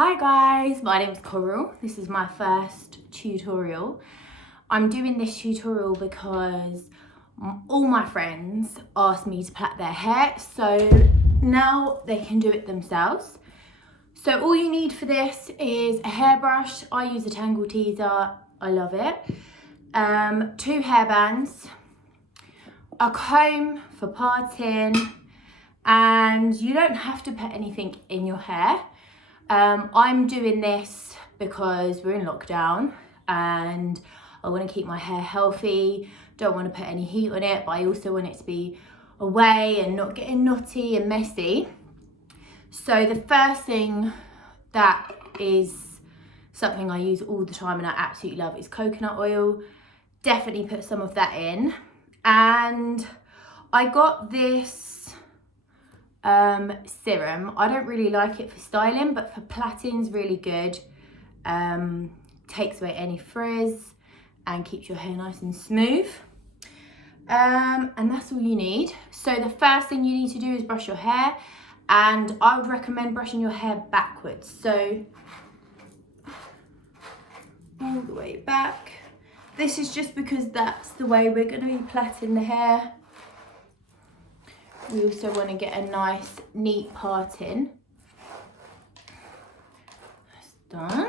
Hi guys, my name's Koral. This is my first tutorial. I'm doing this tutorial because all my friends asked me to plait their hair, so now they can do it themselves. So all you need for this is a hairbrush. I use a tangle teaser, I love it. 2 hairbands, a comb for parting, and you don't have to put anything in your hair. I'm doing this because we're in lockdown and I want to keep my hair healthy, don't want to put any heat on it, but I also want it to be away and not getting knotty and messy. So the first thing that is something I use all the time and I absolutely love is coconut oil. Definitely put some of that in. And I got this serum. I don't really like it for styling, but for plaiting's really good. Takes away any frizz and keeps your hair nice and smooth. And that's all you need. So the first thing you need to do is brush your hair, and I would recommend brushing your hair backwards. So all the way back. This is just because that's the way we're going to be plaiting the hair. We also want to get a nice neat parting. That's done.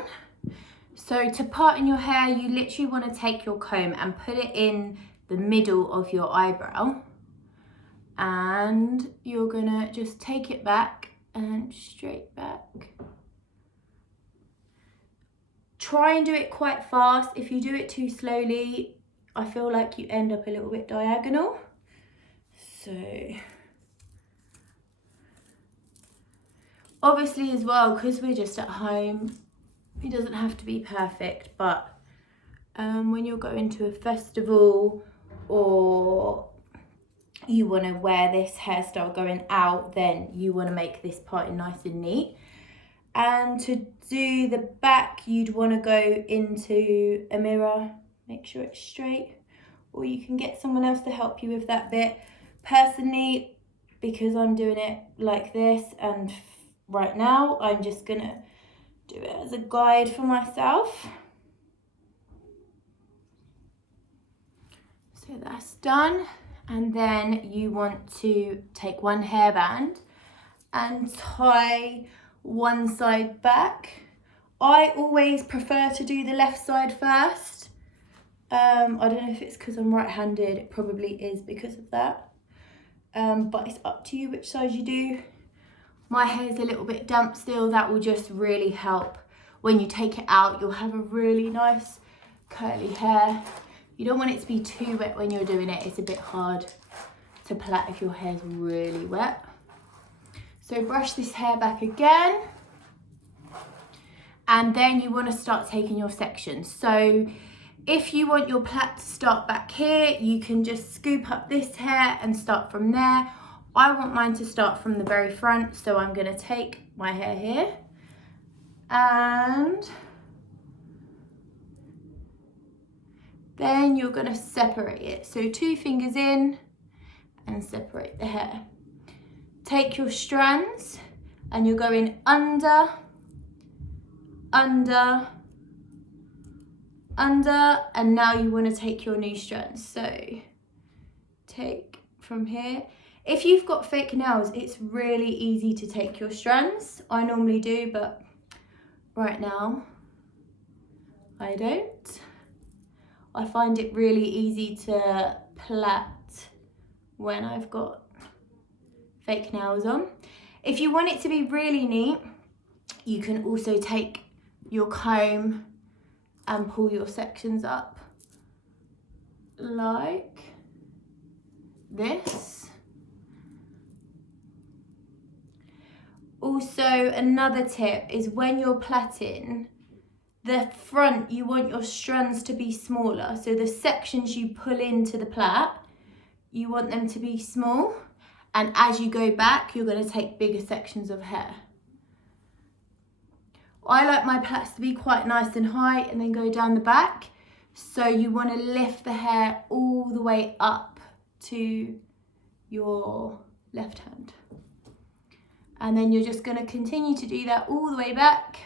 So to part in your hair, you literally want to take your comb and put it in the middle of your eyebrow. And you're going to just take it back and straight back. Try and do it quite fast. If you do it too slowly, I feel like you end up a little bit diagonal. So obviously as well, because we're just at home, it doesn't have to be perfect, but when you're going to a festival or you want to wear this hairstyle going out, then you want to make this part nice and neat. And to do the back, you'd want to go into a mirror, make sure it's straight, or you can get someone else to help you with that bit. Personally, because I'm doing it like this and right now, I'm just gonna do it as a guide for myself. So that's done. And then you want to take one hairband and tie one side back. I always prefer to do the left side first. I don't know if it's because I'm right-handed, it probably is because of that. But it's up to you which side you do. My hair's a little bit damp still. That will just really help. When you take it out, you'll have a really nice curly hair. You don't want it to be too wet when you're doing it. It's a bit hard to plait if your hair's really wet. So brush this hair back again. And then you want to start taking your sections. So if you want your plait to start back here, you can just scoop up this hair and start from there. I want mine to start from the very front, so I'm going to take my hair here and then you're going to separate it. So 2 fingers in and separate the hair. Take your strands and you're going under, under, under, and now you want to take your new strands. So take from here. If you've got fake nails, it's really easy to take your strands. I normally do, but right now I don't. I find it really easy to plait when I've got fake nails on. If you want it to be really neat, you can also take your comb and pull your sections up like this. Also, another tip is when you're plaiting, the front, you want your strands to be smaller. So the sections you pull into the plait, you want them to be small. And as you go back, you're going to take bigger sections of hair. I like my plaits to be quite nice and high and then go down the back. So you want to lift the hair all the way up to your left hand. And then you're just going to continue to do that all the way back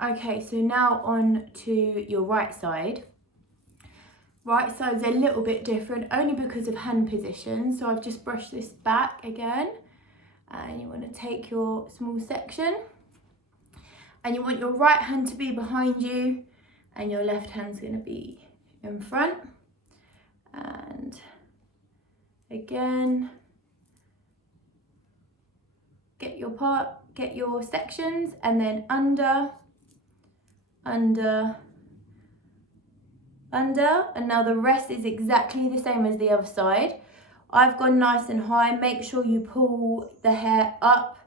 Okay, so now on to your right side. Right side's a little bit different, only because of hand position. So I've just brushed this back again. And you want to take your small section. And you want your right hand to be behind you. And your left hand's going to be in front. And again, get your sections, and then under, under, under, and now the rest is exactly the same as the other side. I've gone nice and high. Make sure you pull the hair up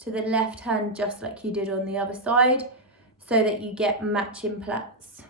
to the left hand just like you did on the other side, so that you get matching plaits.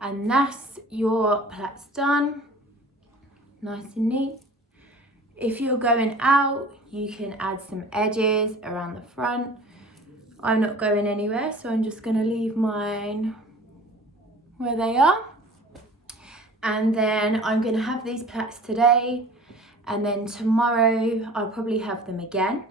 And that's your plaits done, nice and neat. If you're going out, you can add some edges around the front. I'm not going anywhere, so I'm just going to leave mine where they are. And then I'm going to have these plaits today, and then tomorrow I'll probably have them again.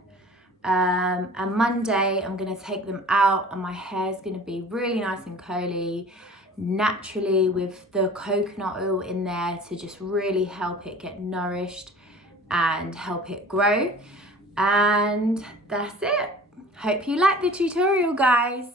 And Monday I'm going to take them out, and my hair's going to be really nice and curly, naturally, with the coconut oil in there to just really help it get nourished and help it grow. And that's it. Hope you like the tutorial, guys.